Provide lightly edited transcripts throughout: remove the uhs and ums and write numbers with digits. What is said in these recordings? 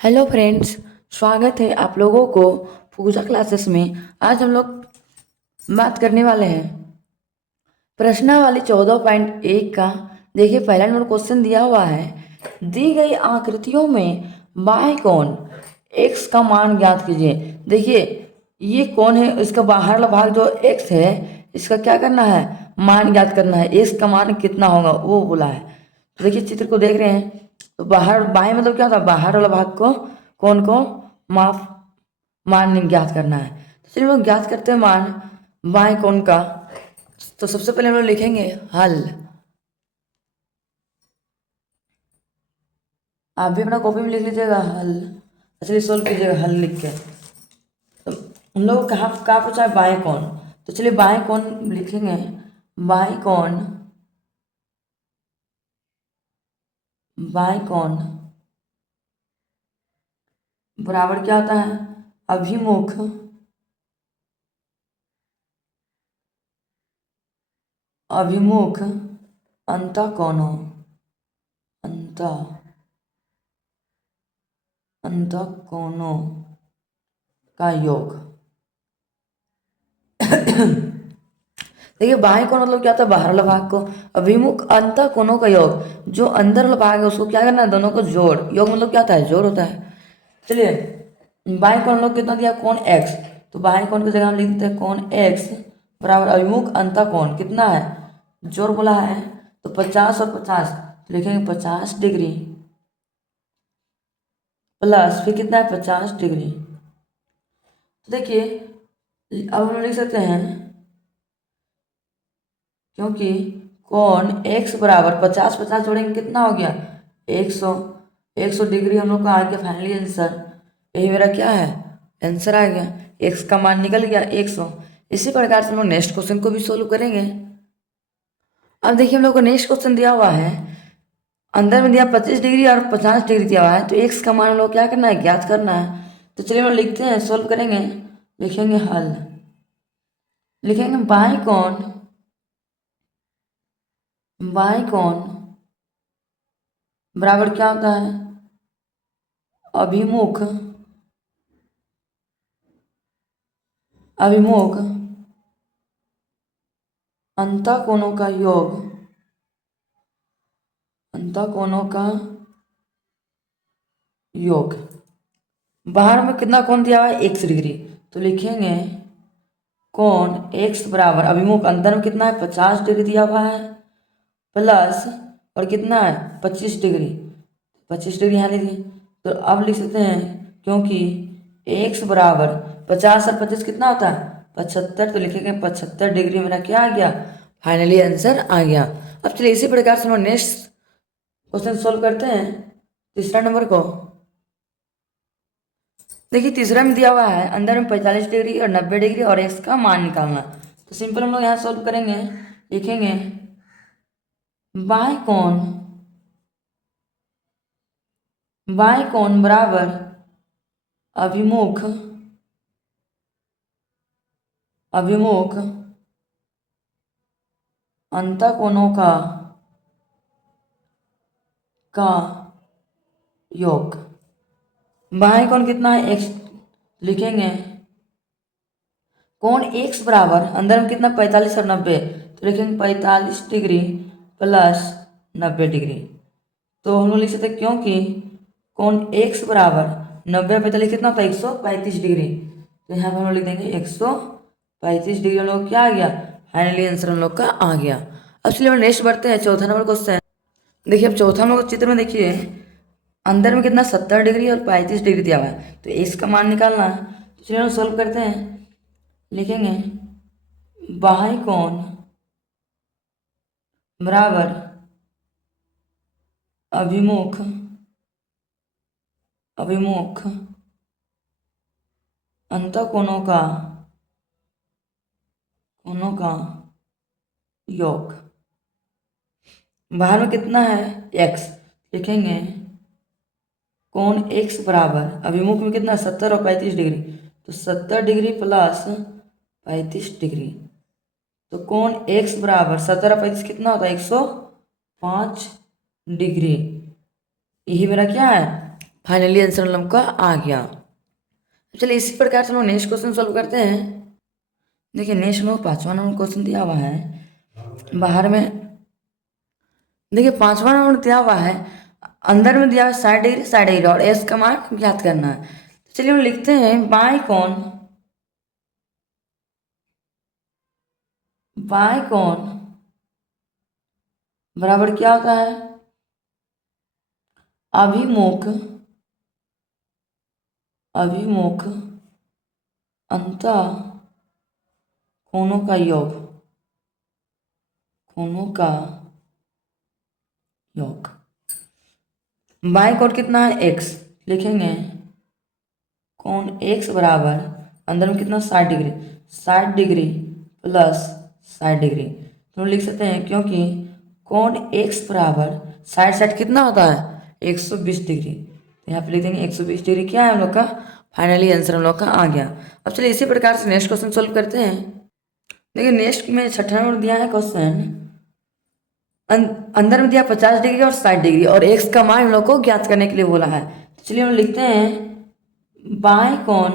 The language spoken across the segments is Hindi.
हेलो फ्रेंड्स, स्वागत है आप लोगों को पूजा क्लासेस में। आज हम लोग बात करने वाले हैं प्रश्नावली 14.1 का। देखिए, पहला नंबर क्वेश्चन दिया हुआ है, दी गई आकृतियों में बाएं कोण x का मान ज्ञात कीजिए। देखिए, ये कौन है, इसका बाहर वाला भाग जो x है, इसका क्या करना है, मान ज्ञात करना है। x का मान कितना होगा वो बोला है। तो देखिए, चित्र को देख रहे हैं, तो बाहर बाएं मतलब क्या होता है, बाहर वाला भाग को कौन को माफ मान ज्ञात करना है। तो चलिए हम लोग ज्ञात करते हैं मान बाएं कोण का। तो सबसे पहले हम लोग लिखेंगे हल। आप भी अपना कॉपी में लिख लीजिएगा हल। चलिए सोल्व कीजिएगा हल लिख के। तो हम लोग कहाँ कहाँ पूछा है, बाएं कोण। तो चलिए बाएं कोण लिखेंगे। बाएं कोण बराबर क्या होता है, अभिमुख अंतःकोणों अंतःकोणों का योग। देखिए, बाएं कोण मतलब क्या होता है, बाहर वाला भाग को। अभिमुख अंतःकोणों का योग, जो अंदर वाला भाग है उसको क्या करना है, दोनों को जोड़। योग मतलब क्या होता है, जोड़ होता है। चलिए, बाएं कोण लोग कितना दिया, कोण x। तो बाएं कोण की जगह हम लिख देते हैं कोण x बराबर अभिमुख अंतःकोण कितना है, जोड़ बोला है तो 50 और 50, तो लिखेंगे 50 डिग्री प्लस फिर कितना है 50 डिग्री। तो देखिए, अब हम लिख सकते हैं, क्योंकि कोण x बराबर 50 50 जोड़ेंगे कितना हो गया 100। 100 डिग्री हम लोग का आ गया फाइनली आंसर। यही मेरा क्या है, आंसर आ गया। x का मान निकल गया 100। इसी प्रकार से हम लोग नेक्स्ट क्वेश्चन को भी सोल्व करेंगे। अब देखिए, हम लोग को नेक्स्ट क्वेश्चन दिया हुआ है, अंदर में दिया 25 डिग्री और 50 डिग्री दिया हुआ है। तो x का मान हम लोग क्या करना है, ज्ञात करना है। तो चलिए हम लोग लिखते हैं, सोल्व करेंगे। लिखेंगे हल। लिखेंगे बाएं कोण बराबर क्या होता है, अभिमुख अंतःकोणों का योग। बाहर में कितना कोण दिया हुआ है, 100 डिग्री। तो लिखेंगे कोण x बराबर अभिमुख अंदर में कितना है, 50 डिग्री दिया हुआ है, प्लस और कितना है 25 डिग्री। 25 डिग्री यहाँ लिख दिए। तो अब लिख सकते हैं, क्योंकि x बराबर 50 और 25 कितना होता है 75, तो लिखेंगे 75 डिग्री। मेरा क्या आ गया, फाइनली आंसर आ गया। अब चलिए इसी प्रकार से हम नेक्स्ट क्वेश्चन सोल्व करते हैं, तीसरा नंबर को। देखिए, तीसरा में दिया हुआ है, अंदर में 45 डिग्री और 90 डिग्री और x का मान निकालना। तो सिंपल हम लोग यहाँ सोल्व करेंगे। लिखेंगे बाएं कोण बराबर अभिमुख अंतःकोणों का योग। बाएं कोण कितना है, x। लिखेंगे कोण x बराबर अंदर में कितना 45 और 90, तो लिखेंगे 45 डिग्री प्लस 90 डिग्री। तो हम लोग लिख सकते हैं, क्योंकि कोण x बराबर 90 और 45 कितना होता है 135 डिग्री। तो यहाँ पर हम लोग लिख देंगे 135 डिग्री। हम लोग क्या आ गया, फाइनली आंसर हम लोग का आ गया। अब चलिए हम नेक्स्ट बढ़ते हैं, चौथा नंबर क्वेश्चन। देखिए, अब चौथा हम लोग चित्र में देखिए, अंदर में कितना 70 डिग्री और 35 डिग्री दिया हुआ है। तो इसका मान निकालना है। तो चलिए हम सोल्व करते हैं। लिखेंगे बाएं कोण बराबर अभिमुख अंतःकोणों का योग। बाहर में कितना है x। लिखेंगे कोण x बराबर अभिमुख में कितना 70 और 35 डिग्री, तो 70 डिग्री प्लस 35 डिग्री। तो कोण x बराबर 70 और 35 कितना होता है 105 डिग्री। यही मेरा क्या है, फाइनली आंसर हम लोग का आ गया। चलिए इसी प्रकार से हम लोग नेक्स्ट क्वेश्चन सॉल्व करते हैं। देखिए नेक्स्ट हम लोग 5वां नंबर क्वेश्चन दिया हुआ है बाहर में। देखिए 5वां नंबर दिया हुआ है, अंदर में दिया हुआ है 60 डिग्री 60 डिग्री और एस का मान ज्ञात करना है। तो चलिए हम लिखते हैं बाएं कोण बराबर क्या होता है, अभिमुख अभिमुख अंतः कोणों का योग, कोणों का योग। बाएं कोण कितना है x, लिखेंगे कोण x बराबर अंदर में कितना 60 डिग्री, 60 डिग्री प्लस 60 डिग्री। तो हम लिख सकते हैं क्योंकि कोण x बराबर 60 कितना होता है 120 डिग्री, तो यहाँ पे लिख देंगे 120 डिग्री क्या है हम लोग का फाइनली आंसर हम लोग का आ गया। अब चलिए इसी प्रकार से नेक्स्ट क्वेश्चन सोल्व करते हैं। देखिए नेक्स्ट में 6वां नंबर दिया है क्वेश्चन, अंदर में दिया 50 डिग्री और 60 डिग्री और x का मान हम लोग को ज्ञात करने के लिए बोला है। तो चलिए हम लिखते हैं बाएं कोण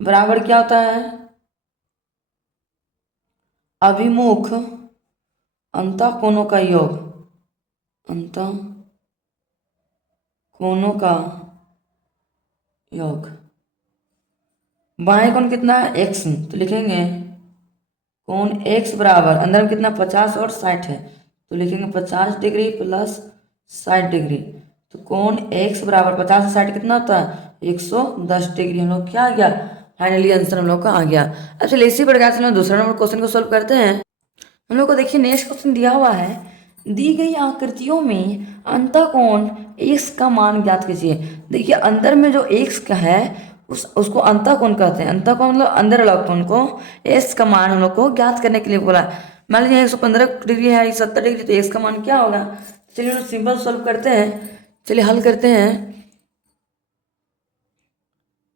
बराबर क्या होता है, अभिमुख अंतः कोणों का योग, अंतः कोणों का योग। बाएं कोण कितना है x, तो लिखेंगे कोण x बराबर अंदर में कितना 50 और 60 है, तो लिखेंगे 50 डिग्री प्लस 60 डिग्री। तो कोण x बराबर 50 और 60 कितना होता है 110 डिग्री। हम लोग क्या आ गया फाइनली आंसर हम लोग का आ गया। अब चलिए इसी प्रकार से हम लोग दूसरा नंबर क्वेश्चन को सोल्व करते हैं। हम लोग को देखिए नेक्स्ट क्वेश्चन दिया हुआ है, दी गई आकृतियों में अंतःकोण x का मान ज्ञात कीजिए। देखिए अंदर में जो x का है उसको अंतःकोण कहते हैं, अंतःकोण मतलब अंदर वाला कोण को x का मान हम लोग को ज्ञात करने के लिए बोला है। मान लीजिए 115 डिग्री है 70 डिग्री, तो x का मान क्या होगा। चलिए हम सिंपल सोल्व करते हैं, चलिए हल करते हैं।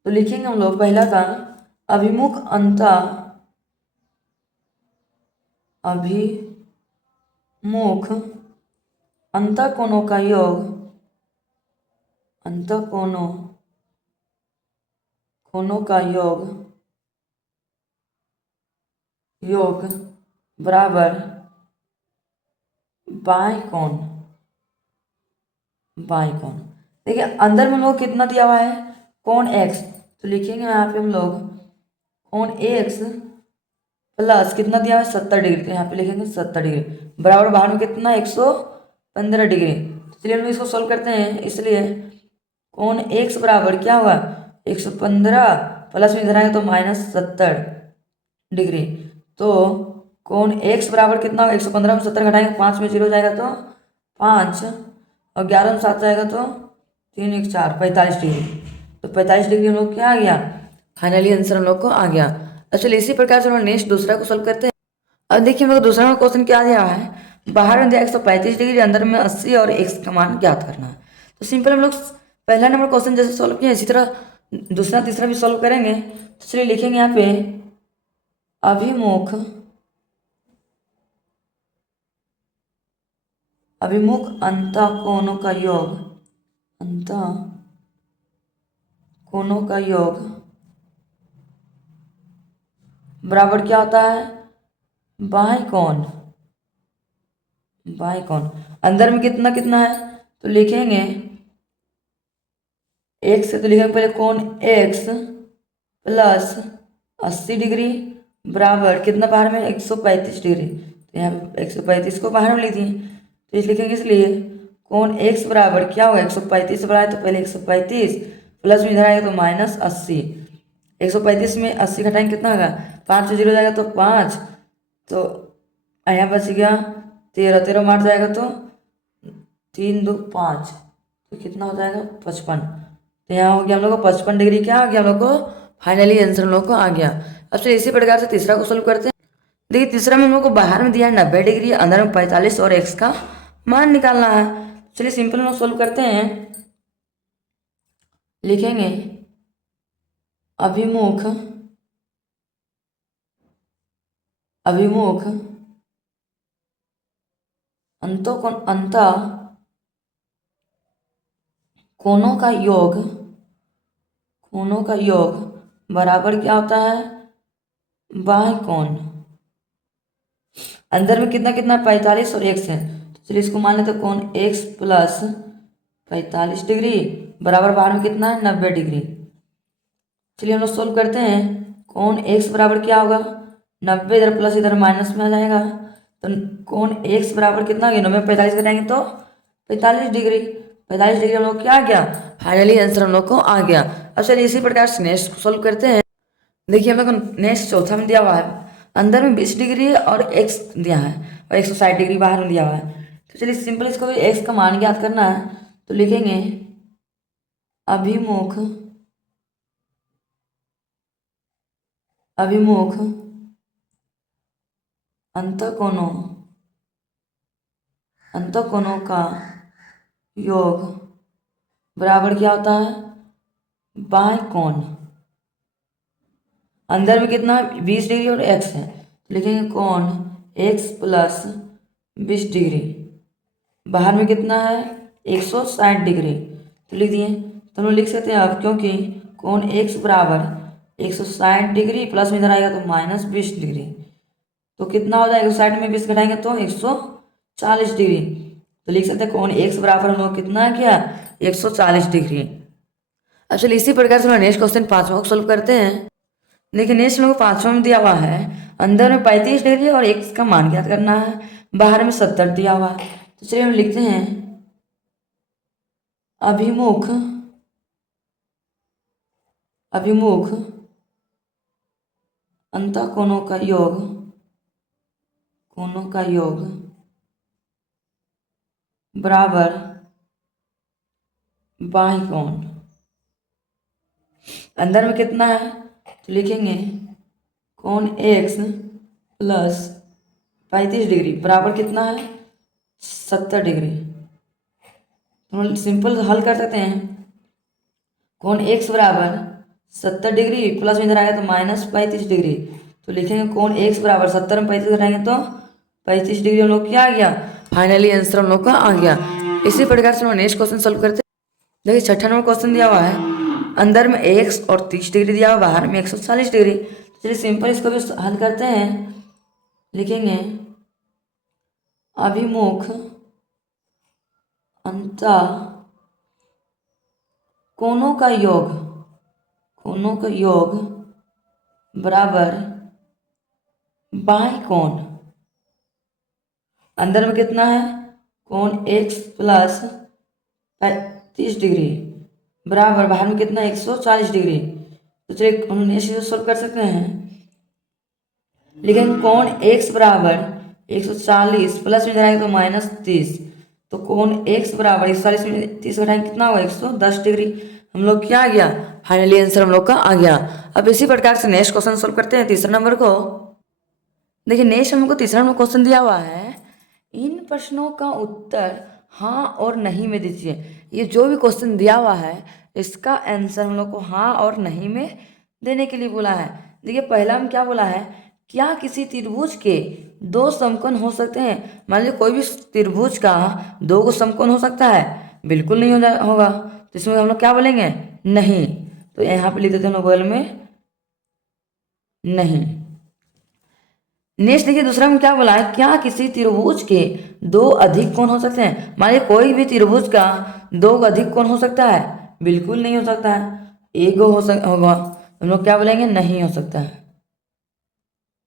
तो लिखेंगे हम लोग पहला का अभिमुख अभिमुख अंतःकोणों का योग, अंतःकोणों का योग बराबर बाएं कोण, बाएं कोण। देखिए अंदर में हम लोग कितना दिया हुआ है कोण x, तो लिखेंगे यहाँ पे हम लोग कोण x प्लस कितना दिया हुआ है 70 डिग्री, तो यहाँ पे लिखेंगे 70 डिग्री बराबर बाहर में कितना 115 डिग्री। तो चलिए हम इसको सोल्व करते हैं, इसलिए कोण x बराबर क्या होगा 115 प्लस में इधर आएगा तो -70 डिग्री। तो कोण x बराबर कितना होगा 115 में 70 घटाएंगे 5 में 0 जाएगा तो 5 और 11 में 7 जाएगा तो 3 1 4 45 डिग्री। तो 45 डिग्री हम लोग क्या आ गया फाइनली आंसर हम लोग को आ गया। अब चलिए इसी प्रकार से हम लोग नेक्स्ट दूसरा को सोल्व करते हैं। अब देखिए हम लोग दूसरा में क्वेश्चन क्या दिया है, बाहर में दिया 135 डिग्री अंदर में 80 और x का मान ज्ञात करना है। तो सिंपल हम लोग पहला नंबर क्वेश्चन जैसे सोल्व किया इसी तरह दूसरा तीसरा भी सोल्व करेंगे। तो चलिए लिखेंगे यहाँ पे अभिमुख अंतःकोणों का योग, अंतःकोणों का योग बराबर क्या होता है बाएं कोण, बाएं कोण। अंदर में कितना कितना है तो लिखेंगे x से, तो लिखेंगे पहले कोण x प्लस 80 डिग्री बराबर कितना बाहर में 135 डिग्री, तो यहाँ पे 135 को बाहर में लिख दिए, तो इस लिखेंगे इसलिए कोण x बराबर क्या होगा 135 बढ़ाए तो पहले 135 प्लस में इधर आएगा तो -80, 135 में 80 घटाएंगे कितना होगा 5 से 0 जाएगा तो 5, तो यहाँ बच गया 13, 13 मार जाएगा तो 3 2 5, तो कितना हो जाएगा 55। तो यहाँ हो गया हम लोग को 55 डिग्री क्या आ गया हम लोग को फाइनली आंसर हम लोग को आ गया। अब चलिए इसी प्रकार से तीसरा को सोल्व करते हैं। देखिए तीसरा में हम लोग को बाहर में दिया है 90 डिग्री अंदर में 45 और x का मान निकालना है। चलिए सिंपल हम लोग सोल्व करते हैं, लिखेंगे अभिमुख अंतःकोण कोणों का योग बराबर क्या होता है, बाह्य कोण। अंदर में कितना कितना 45 और x है, तो चलिए इसको मान लेते कोण x प्लस 45 डिग्री बराबर बाहर में कितना है 90 डिग्री। चलिए हम लोग सोल्व करते हैं। कोण x बराबर क्या होगा, 90 इधर प्लस इधर माइनस में आ जाएगा, तो कोण x बराबर कितना हो गया, 90 में 45 घटाएंगे तो 45 डिग्री। 45 डिग्री हम लोग क्या आ गया, फाइनली आंसर हम लोग को आ गया। अब चलिए इसी प्रकार से नेक्स्ट सोल्व करते हैं। देखिए हम लोग को नेक्स्ट चौथा में दिया हुआ है, अंदर में 20 डिग्री और x दिया है और 160 डिग्री बाहर में दिया हुआ है। तो चलिए सिंपल इसको भी x का मान ज्ञात करना है, तो लिखेंगे अभिमुख अंतःकोणों का योग बराबर क्या होता है, बाह्य कोण। अंदर में कितना 20 डिग्री और x है, तो लिखेंगे कोण x प्लस 20 डिग्री, बाहर में कितना है 160 डिग्री, तो लिख दिए। तो हम लोग लिख सकते हैं अब, क्योंकि कोण x बराबर 160 डिग्री प्लस में इधर आएगा तो माइनस 20 डिग्री, तो कितना हो जाएगा 160 में 20 घटाएंगे तो 140 डिग्री, तो लिख सकते हैं कोण x बराबर हम लोग कितना है क्या 140 डिग्री। अब चलिए इसी प्रकार से हम नेक्स्ट क्वेश्चन 5वां को सोल्व करते हैं। देखिए नेक्स्ट हम लोग को 5वां में दिया हुआ है, अंदर में 35 डिग्री और x का मान ज्ञात करना है, बाहर में 70 दिया हुआ है। तो चलिए हम लिखते हैं अभिमुख अंतःकोणों का योग बराबर बाह्य कोण। अंदर में कितना है, तो लिखेंगे कोण x प्लस 35 डिग्री बराबर कितना है 70 डिग्री। तो हम सिंपल हल कर सकते हैं, कोण x बराबर 70 डिग्री प्लस में इधर आएगा तो माइनस 35 डिग्री, तो लिखेंगे कोण x बराबर 70 में 35 घटाएंगे तो 35 डिग्री हम लोग क्या आ गया, फाइनली आंसर हम लोग का आ गया। इसी प्रकार से हम नेक्स्ट क्वेश्चन सोल्व करते हैं। देखिए 6ठा नंबर क्वेश्चन दिया हुआ है, अंदर में x और 30 डिग्री दिया हुआ, बाहर में 140 डिग्री। तो चलिए सिंपल इसको भी हल करते हैं। लिखेंगे अभिमुख अंतःकोणों का योग बराबर बाह्य कोण। अंदर में कितना है कोण x प्लस 35 डिग्री बराबर बाहर में कितना 140 डिग्री। तो चलिए हम इसे सोल्व कर सकते हैं। लेकिन कोण x बराबर 140 प्लस में जाएगा तो माइनस 30, तो कोण x बराबर 140 में 30 घटाएंगे कितना होगा 110 डिग्री। हम लोग क्या आ गया, फाइनली आंसर हम लोग का आ गया। अब इसी प्रकार से नेक्स्ट क्वेश्चन सोल्व करते हैं 3रा नंबर को। देखिए नेक्स्ट हमको 3रा नंबर क्वेश्चन दिया हुआ है, इन प्रश्नों का उत्तर हाँ और नहीं में दीजिए। ये जो भी क्वेश्चन दिया हुआ है इसका आंसर हम लोग को हाँ और नहीं में देने के लिए बोला है। देखिए पहला में क्या बोला है, क्या किसी त्रिभुज के दो समकोण हो सकते हैं। मान लीजिए कोई भी त्रिभुज का दो को समकोण हो सकता है, बिल्कुल नहीं होगा, तो इसमें हम लोग क्या बोलेंगे, नहीं। तो यहाँ पे लिख देते हैं मोबाइल में नहीं। नेक्स्ट देखिए दूसरा में क्या बोला है, क्या किसी त्रिभुज के दो अधिक कोण हो सकते हैं। मान लीजिए कोई भी त्रिभुज का दो अधिक कोण हो सकता है, बिल्कुल नहीं हो सकता है, एक होगा, हम लोग क्या बोलेंगे, नहीं हो सकता है,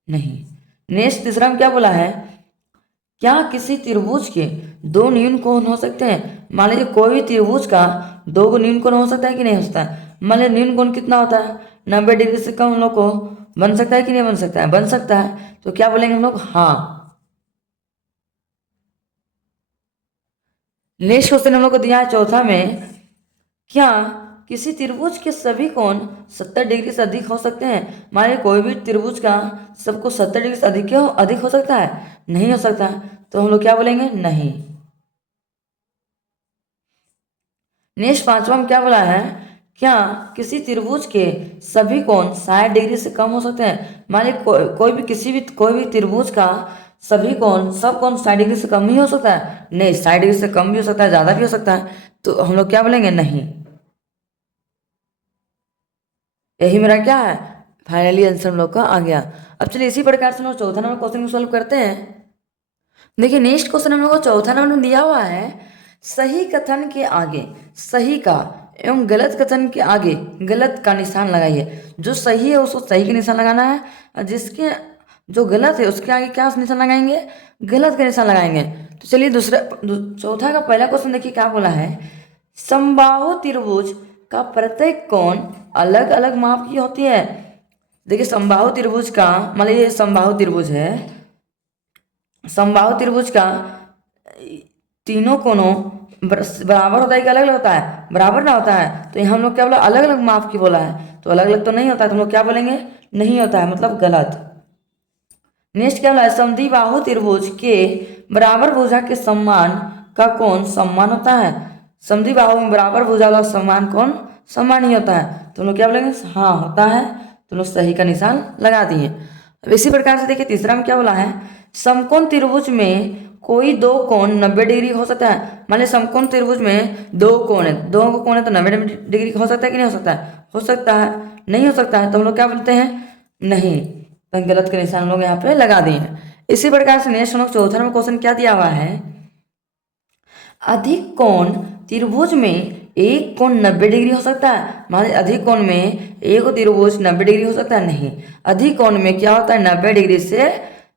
नहीं। नेक्स्ट तीसरा में क्या बोला है, क्या किसी त्रिभुज के दो न्यून कोण हो सकते हैं। मान लीजिए कोई भी त्रिभुज का दो न्यून कोण हो सकता है कि नहीं हो सकता है। मान लीजिए न्यून कोण कितना होता है 90 डिग्री से कम हम लोग को बन सकता है कि नहीं बन सकता है, बन सकता है, तो क्या बोलेंगे हम लोग, हाँ। नेक्स्ट क्वेश्चन हम लोग को दिया है चौथा में, क्या किसी त्रिभुज के सभी कोण 70 डिग्री से अधिक हो सकते हैं। मान लीजिए कोई भी त्रिभुज का सबको 70 डिग्री से अधिक हो सकता है, नहीं हो सकता है, तो हम लोग क्या बोलेंगे, नहीं। नेक्स्ट पांचवा में क्या बोला है, क्या किसी त्रिभुज के सभी कोण 60 डिग्री से कम हो सकते हैं। मान लीजिए कोई भी त्रिभुज का सभी कोण सब कोण 60 डिग्री से कम ही हो सकता है? नहीं, 60 डिग्री से कम भी हो सकता है, ज़्यादा भी हो सकता है। तो हम लोग क्या बोलेंगे? नहीं। यही मेरा क्या है, फाइनली आंसर हम लोग का आ गया। अब चलिए इसी प्रकार से हम लोग चौथा नंबर क्वेश्चन को सॉल्व करते हैं। देखिए नेक्स्ट क्वेश्चन हम लोग को चौथा नंबर में दिया हुआ है, सही कथन के आगे सही का एवं गलत कथन के आगे गलत का निशान लगाइए। जो सही है उसको सही का निशान लगाना है, और जिसके जो गलत है उसके आगे क्या निशान लगाएंगे? गलत का निशान लगाएंगे। तो चलिए चौथा का पहला क्वेश्चन देखिए क्या बोला है, समबाहु त्रिभुज का प्रत्येक कोण अलग अलग माप की होती है। देखिए समबाहु त्रिभुज का, मान लीजिए समबाहु त्रिभुज है, समबाहु त्रिभुज का तीनों कोणों बराबर होता है कि अलग अलग होता है? बराबर ना होता है। तो यहाँ हम लोग क्या बोला? अलग अलग माप की बोला है, तो अलग अलग तो नहीं होता है, तो हम लोग क्या बोलेंगे? नहीं होता है, मतलब गलत। नेक्स्ट क्या बोला है, समद्विबाहु त्रिभुज के बराबर भुजा के समान का कोण समान होता है। समद्विबाहु में बराबर भुजा वाला समान कोण समान ही होता है, तो हम लोग क्या बोलेंगे? हाँ होता है, तो हम लोग सही का निशान लगा दिए। अब इसी प्रकार से देखिए तीसरा में क्या बोला है, समकोण त्रिभुज में कोई दो कोण 90 डिग्री हो सकता है। मान लीजिए समकोण त्रिभुज में दो कोण है, दो कोण है तो 90 डिग्री हो सकता है कि नहीं हो सकता है? हो सकता है। नहीं हो सकता है तो हम लोग क्या बोलते हैं? नहीं, तो गलत का निशान हम लोग यहाँ पे लगा दिए हैं। इसी प्रकार से नेक्स्ट हम लोग चौथा नंबर क्वेश्चन क्या दिया हुआ है, अधिक कोण त्रिभुज में एक कोण 90 डिग्री हो सकता है। मान लीजिए अधिक कोण में एक त्रिभुज 90 डिग्री हो सकता है? नहीं, अधिक कोण में क्या होता है? 90 डिग्री से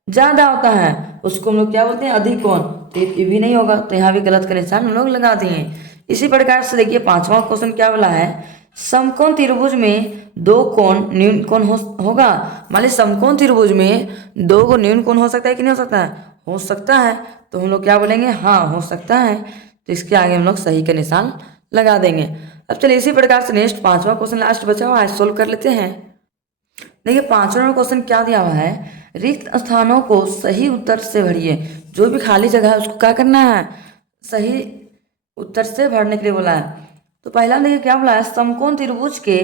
ज्यादा होता है, उसको हम लोग क्या बोलते हैं? अधिक कोण। तो ये भी नहीं होगा, तो यहाँ भी गलत का निशान हम लोग लगा दिए। इसी प्रकार से देखिए पांचवा क्वेश्चन क्या बोला है, समकोण त्रिभुज में दो कोण न्यून कोण होगा। मान लीजिए समकोण त्रिभुज में दो को न्यून कोण हो सकता है कि नहीं हो सकता है? हो सकता है, तो हम लोग क्या बोलेंगे? हाँ हो सकता है, तो इसके आगे हम लोग सही का निशान लगा देंगे। अब चलिए इसी प्रकार से नेक्स्ट पांचवा क्वेश्चन लास्ट बचा हुआ है, सोल्व कर लेते हैं। देखिए पांचवा नंबर क्वेश्चन क्या दिया हुआ है, रिक्त स्थानों को सही उत्तर से भरिए। जो भी खाली जगह है उसको क्या करना है? सही उत्तर से भरने के लिए बोला है। तो पहला देखिए क्या बोला है, समकोण त्रिभुज के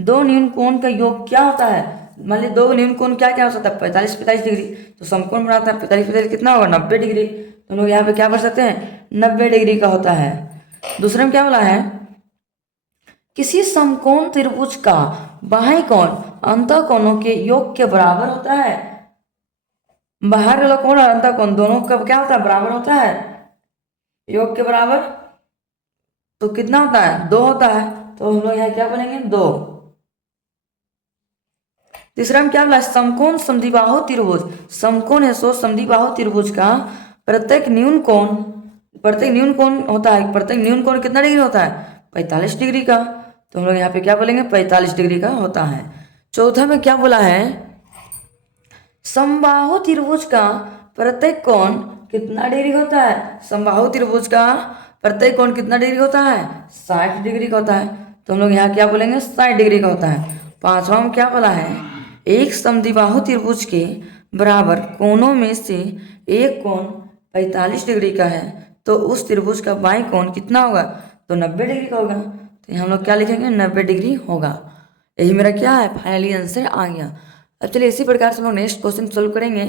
दो न्यून कोण का योग क्या होता है। मान लीजिए दो न्यून कोण क्या क्या हो सकता है? 45 डिग्री। तो समकोण बनाता है 45 कितना होगा? 90 डिग्री। तो हम लोग यहाँ पे क्या भर सकते हैं? 90 डिग्री का होता है। दूसरे में क्या बोला है, किसी समकोण त्रिभुज का बाह्य कोण अंतः कोणों के योग के बराबर होता है। बाहर वाला कोण और अंतः कोण दोनों का क्या होता है? बराबर होता है, योग के बराबर। तो कितना होता है? 2 होता है, तो हम लोग यहाँ क्या बोलेंगे? 2। तीसरा में क्या बोला? समकोण समद्विबाहु त्रिभुज, समकोण है सो समद्विबाहु त्रिभुज का प्रत्येक न्यून कोण होता है, प्रत्येक न्यून कोण कितना डिग्री होता है? 45 डिग्री का। तो हम लोग यहाँ पे क्या बोलेंगे? 45 डिग्री का होता है। चौथा में क्या बोला है, समबाहु त्रिभुज का प्रत्येक कोण कितना डिग्री होता है? समबाहु त्रिभुज का प्रत्येक कोण कितना डिग्री होता है? 60 डिग्री का होता है। तो हम लोग यहाँ क्या बोलेंगे? 60 डिग्री का होता है। पांचवा में क्या बोला है, एक समद्विबाहु त्रिभुज के बराबर कोणों में से एक कोण 45 डिग्री का है, तो उस त्रिभुज का बाईं कोण कितना होगा? तो 90 डिग्री का होगा। तो हम लोग क्या लिखेंगे? 90 डिग्री होगा। यही मेरा क्या है, फाइनली आंसर आ गया। अब चलिए इसी प्रकार से हम लोग नेक्स्ट क्वेश्चन सोल्व करेंगे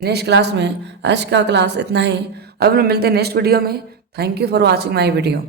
नेक्स्ट क्लास में। आज का क्लास इतना ही, अब हम लोग मिलते हैं नेक्स्ट वीडियो में। Thank you for watching my video.